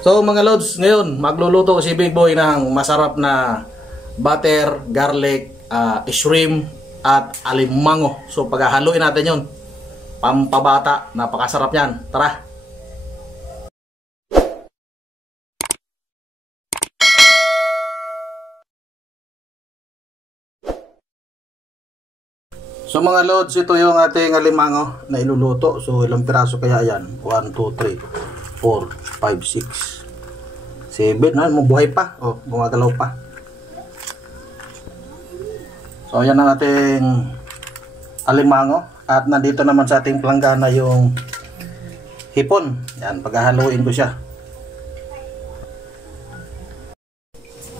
So mga lods, ngayon magluluto si Big Boy ng masarap na butter, garlic, shrimp at alimango. So paghahaluin natin yun, pampabata, napakasarap yan. Tara! So mga lods, ito yung ating alimango na iluluto. So ilang piraso kaya yan? 1, 2, 3, 4, 5, 6, 7. Mabuhay pa. O, gumagalaw pa. So yan ang ating alimango. At nandito naman sa ating planggana yung hipon. Yan, paghahaluin ko siya.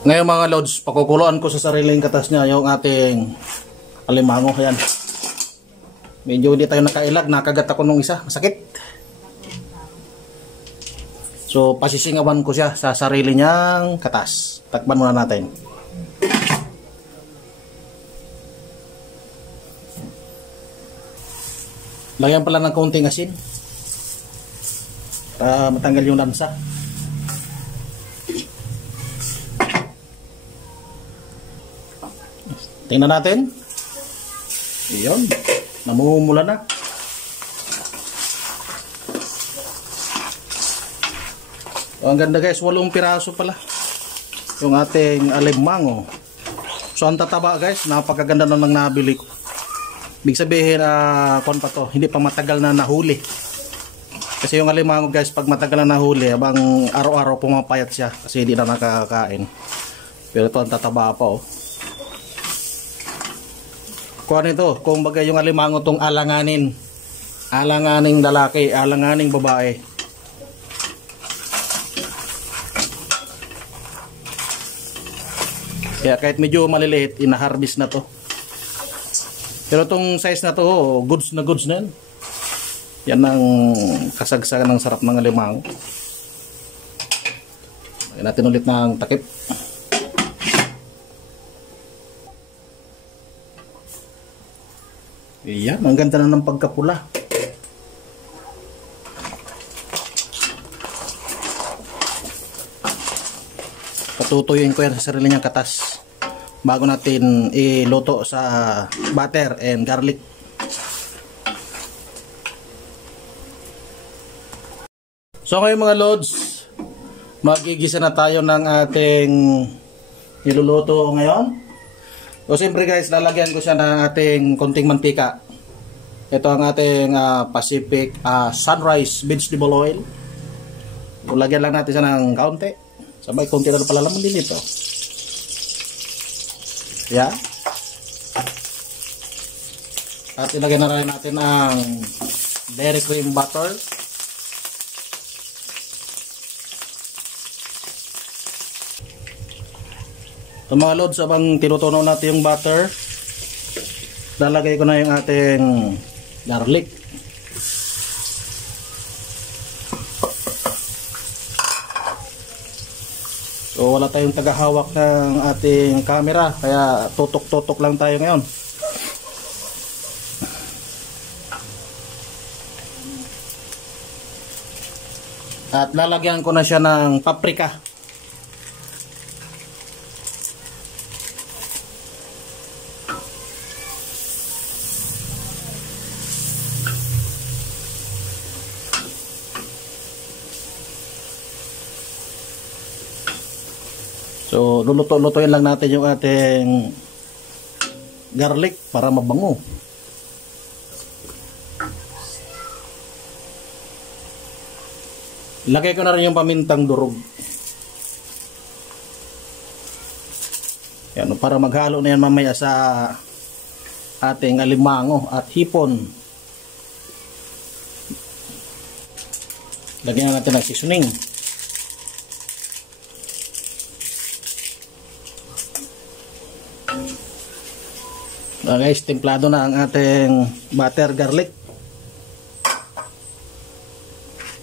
Ngayon mga lods, pakukuluan ko sa sariling katas niya yung ating alimango. Yan. Medyo hindi tayo nakailag, nakagat ako nung isa, masakit. So pasisingawan ko siya sa sarili niyang katas. Takpan muna natin. Lagyan pala ng kaunting asin para matanggal yung lansa. Tingnan natin. Iyon, namumula na. So, ang ganda guys, 8 piraso pala yung ating alimango. So ang tataba guys, napakaganda na ng nabili ko. Ibig sabihin, kon pa to, hindi pa matagal na nahuli. Kasi yung alimango guys, pag matagal na nahuli, abang araw-araw pumapayat siya kasi hindi na nakakain. Pero ito ang tataba pa oh. Kuha nito, kung bagay yung alimango tong alanganin. Alanganing lalaki, alanganing babae. Kaya kahit medyo maliliit, ina-harvest na to. Pero tong size na to, goods na yan. Yan ang kasagsagan ng sarap ng alimango. Lagyan natin ulit ng takip. Iyan, ang ganda na ng pagkapula. Patutuyuin ko yan sa sarili niyang katas bago natin iluto sa butter and garlic. So ngayon mga lods, magigisa na tayo ng ating niluluto ngayon. So siyempre guys, lalagyan ko siya ng ating konting mantika. Ito ang ating Pacific Sunrise Vegetable Oil. So, lagyan lang natin siya ng kaunti. Sabay konti na pala laman din ito. Yan. At ilagyan na rin natin ang dairy cream butter. So mga lods, abang tinutunaw natin yung butter, lalagay ko na yung ating garlic. So wala tayong tagahawak ng ating camera, kaya tutok-tutok lang tayo ngayon. At lalagyan ko na siya ng paprika. So, luluto-lutuin lang natin yung ating garlic para mabango. Lagay ko na rin yung pamintang durog. Yan, para maghalo na yan mamaya sa ating alimango at hipon. Lagyan natin ng seasoning. Guys, templado na ang ating butter garlic.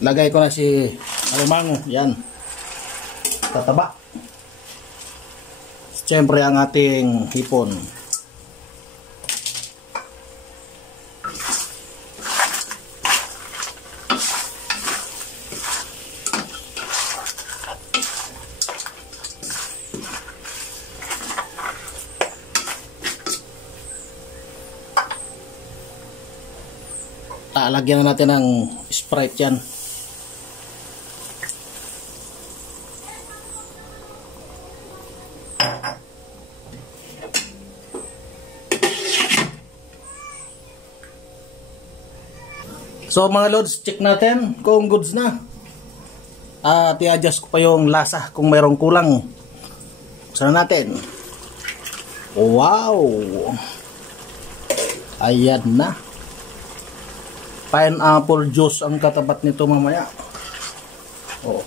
Lagay ko na si alimango. Yan. Tataba. Siyempre ang ating hipon. Lalagyan na natin ng Sprite yan. So mga lods, check natin kung goods na. At i-adjust ko pa yung lasa kung mayroong kulang. Buksan natin. Wow! Ayan na. Pineapple juice ang katapat nito mamaya. Oh.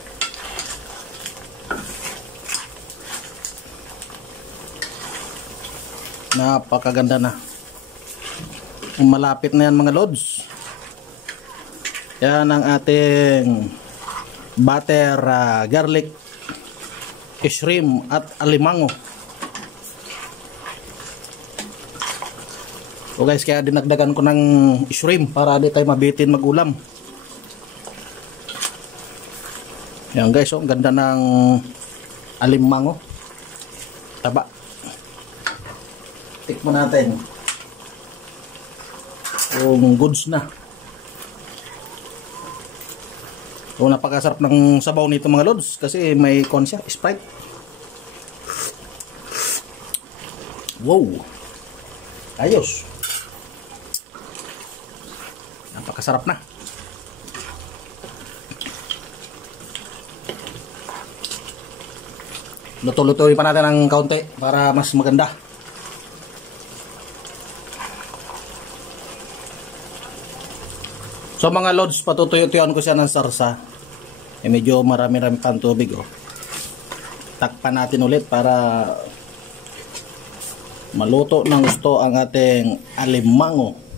Napakaganda na. Malapit na yan mga lods. Yan ang ating butter, garlic, shrimp at alimango. So guys, kaya dinagdagan ko ng shrimp para di tayo mabitin magulam. Yan guys, oh, ganda ng alimango. Taba. Tikman natin kung goods na. So napakasarap ng sabaw nito mga lods kasi may kon siya, Sprite. Wow. Ayos. Napakasarap na. Luto-lutuin pa natin ng kaunti para mas maganda. So mga lods, patutuyo-tuyon ko siya ng sarsa. Medyo marami-rami pang tubig, oh. Takpan natin ulit para maluto ng gusto ang ating alimango.